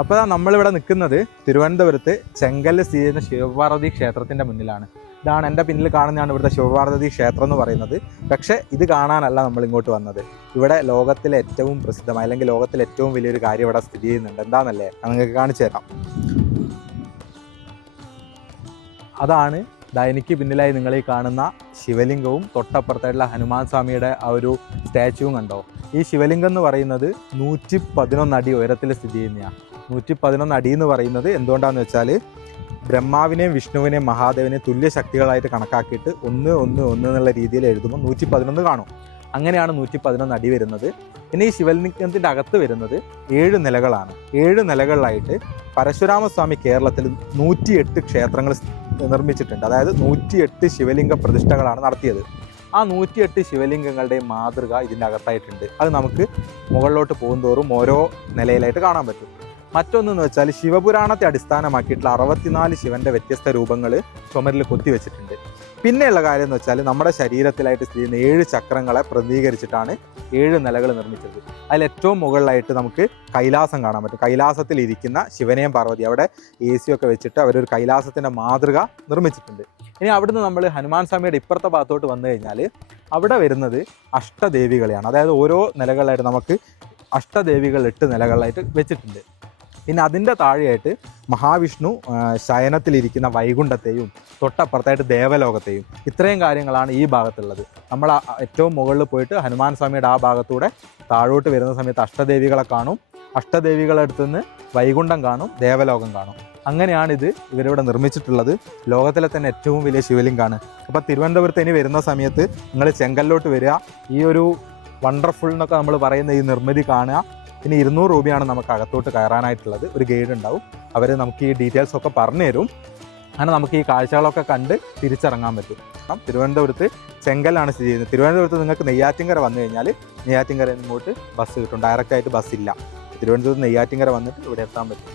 അപ്പോൾ നമ്മളിവിടെ നിൽക്കുന്നത് തിരുവനന്തപുരത്ത് ചെങ്കല്ല് സ്ഥിതി ചെയ്യുന്ന ശിവപാർവതി ക്ഷേത്രത്തിൻ്റെ മുന്നിലാണ്. ഇതാണ് എൻ്റെ പിന്നിൽ കാണുന്നതാണ് ഇവിടുത്തെ ശിവപാർവതി ക്ഷേത്രം എന്ന് പറയുന്നത്. പക്ഷേ ഇത് കാണാനല്ല നമ്മൾ ഇങ്ങോട്ട് വന്നത്. ഇവിടെ ലോകത്തിലെ ഏറ്റവും പ്രസിദ്ധമായ അല്ലെങ്കിൽ ലോകത്തിലെ ഏറ്റവും വലിയൊരു കാര്യം ഇവിടെ സ്ഥിതി ചെയ്യുന്നുണ്ട്. എന്താണെന്നല്ലേ നിങ്ങൾക്ക് കാണിച്ചു തരാം. അതാണ് എനിക്ക് പിന്നിലായി നിങ്ങൾ ഈ കാണുന്ന ശിവലിംഗവും തൊട്ടപ്പുറത്തായിട്ടുള്ള ഹനുമാൻ സ്വാമിയുടെ ആ ഒരു സ്റ്റാച്ചുവും കണ്ടോ. ഈ ശിവലിംഗം എന്ന് പറയുന്നത് 111 അടി ഉയരത്തിൽ സ്ഥിതി ചെയ്യുന്നതാണ്. 111 അടി എന്ന് പറയുന്നത് എന്തുകൊണ്ടാണെന്ന് വെച്ചാൽ ബ്രഹ്മാവിനെയും വിഷ്ണുവിനെയും മഹാദേവനെയും തുല്യ ശക്തികളായിട്ട് കണക്കാക്കിയിട്ട് 1 1 1 എന്നുള്ള രീതിയിൽ എഴുതുമ്പോൾ 111 കാണും. അങ്ങനെയാണ് 111 അടി വരുന്നത്. പിന്നെ ഈ ശിവലിംഗത്തിൻ്റെ അകത്ത് വരുന്നത് 7 നിലകളാണ്. 7 നിലകളിലായിട്ട് പരശുരാമസ്വാമി കേരളത്തിൽ 108 ക്ഷേത്രങ്ങൾ നിർമ്മിച്ചിട്ടുണ്ട്. അതായത് 108 ശിവലിംഗ പ്രതിഷ്ഠകളാണ് നടത്തിയത്. ആ 108 ശിവലിംഗങ്ങളുടെ മാതൃക ഇതിൻ്റെ അകത്തായിട്ടുണ്ട്. അത് നമുക്ക് മുകളിലോട്ട് പോകുന്തോറും ഓരോ നിലയിലായിട്ട് കാണാൻ പറ്റും. മറ്റൊന്നെന്ന് വെച്ചാൽ ശിവപുരാണത്തെ അടിസ്ഥാനമാക്കിയിട്ടുള്ള 64 ശിവൻ്റെ വ്യത്യസ്ത രൂപങ്ങൾ ചുമരിൽ കൊത്തിവെച്ചിട്ടുണ്ട്. പിന്നെയുള്ള കാര്യം എന്ന് വെച്ചാൽ നമ്മുടെ ശരീരത്തിലായിട്ട് സ്ഥിതി ചെയ്യുന്ന 7 ചക്രങ്ങളെ പ്രതിനിധീകരിച്ചിട്ടാണ് 7 നിലകൾ നിർമ്മിച്ചത്. അതിൽ ഏറ്റവും മുകളിലായിട്ട് നമുക്ക് കൈലാസം കാണാൻ പറ്റും. കൈലാസത്തിൽ ഇരിക്കുന്ന ശിവനെയും പാർവതി അവിടെ AC ഒക്കെ വെച്ചിട്ട് അവരൊരു കൈലാസത്തിൻ്റെ മാതൃക നിർമ്മിച്ചിട്ടുണ്ട്. ഇനി അവിടുന്ന് നമ്മൾ ഹനുമാൻ സ്വാമിയുടെ ഇപ്പുറത്തെ ഭാഗത്തോട്ട് വന്നു കഴിഞ്ഞാൽ അവിടെ വരുന്നത് അഷ്ടദേവികളെയാണ്. അതായത് ഓരോ നിലകളിലായിട്ട് നമുക്ക് അഷ്ടദേവികൾ 8 നിലകളിലായിട്ട് വെച്ചിട്ടുണ്ട്. പിന്നെ അതിൻ്റെ താഴെയായിട്ട് മഹാവിഷ്ണു ശയനത്തിലിരിക്കുന്ന വൈകുണ്ഠത്തെയും തൊട്ടപ്പുറത്തായിട്ട് ദേവലോകത്തെയും ഇത്രയും കാര്യങ്ങളാണ് ഈ ഭാഗത്തുള്ളത്. നമ്മൾ ഏറ്റവും മുകളിൽ പോയിട്ട് ഹനുമാൻ സ്വാമിയുടെ ആ ഭാഗത്തൂടെ താഴോട്ട് വരുന്ന സമയത്ത് അഷ്ടദേവികളെ കാണും. അഷ്ടദേവികളുടെ അടുത്ത് നിന്ന് വൈകുണ്ഠം കാണും, ദേവലോകം കാണും. അങ്ങനെയാണിത് ഇവരിവിടെ നിർമ്മിച്ചിട്ടുള്ളത്. ലോകത്തിലെ തന്നെ ഏറ്റവും വലിയ ശിവലിംഗമാണ്. അപ്പോൾ തിരുവനന്തപുരത്ത് ഇനി വരുന്ന സമയത്ത് നിങ്ങൾ ചെങ്കല്ലോട്ട് വരിക, ഈ ഒരു വണ്ടർഫുൾ എന്നൊക്കെ നമ്മൾ പറയുന്ന ഈ നിർമ്മിതി കാണുക. പിന്നെ 200 രൂപയാണ് നമുക്ക് അകത്തോട്ട് കയറാനായിട്ടുള്ളത്. ഒരു ഗൈഡ് ഉണ്ടാവും, അവർ നമുക്ക് ഈ ഡീറ്റെയിൽസ് ഒക്കെ പറഞ്ഞു തരും. അങ്ങനെ നമുക്ക് ഈ കാഴ്ചകളൊക്കെ കണ്ട് തിരിച്ചിറങ്ങാൻ പറ്റും. തിരുവനന്തപുരത്ത് ചെങ്കല്ലാണ് സ്ഥിതി ചെയ്യുന്നത്. തിരുവനന്തപുരത്ത് നിങ്ങൾക്ക് നെയ്യാറ്റിൻകര വന്നു കഴിഞ്ഞാൽ നെയ്യാറ്റിൻകരയിൽ ഇങ്ങോട്ട് ബസ് കിട്ടും. ഡയറക്റ്റായിട്ട് ബസ്സില്ല. തിരുവനന്തപുരത്ത് നെയ്യാറ്റിൻകര വന്നിട്ട് ഇവിടെ എത്താൻ പറ്റും.